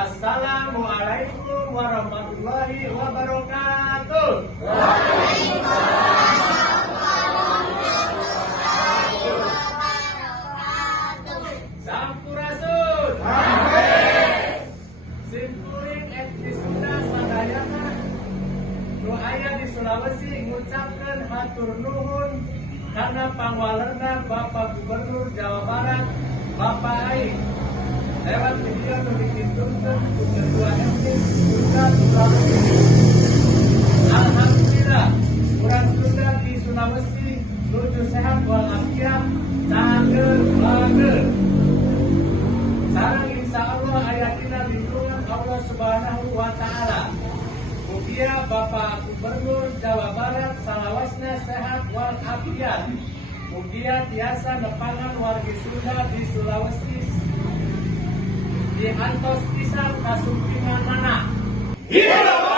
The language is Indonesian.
Assalamualaikum warahmatullahi wabarakatuh. Sampurasun. Simkuring etnis Sunda sadayana nu aya di Sulawesi ngucapkeun hatur nuhun karena pangwalerna Bapak Gubernur Jawa Barat Bapak Aing lewat video nu dikitunkeun ku Ketua Etnis Sunda Sulawesi. Alhamdulillah urang Sunda di Sulawesi nuju sehat walafiat cageun banget. Sareng insya Allah ayatina lindungan Allah Subhanahu wa Ta'ala. Mugia Bapak Gubernur Jawa Barat salawasna sehat walafiat. Mugia tiasa nepangan wargi Sunda di Sulawesi diantos pisan kasumpingan mana. Hidup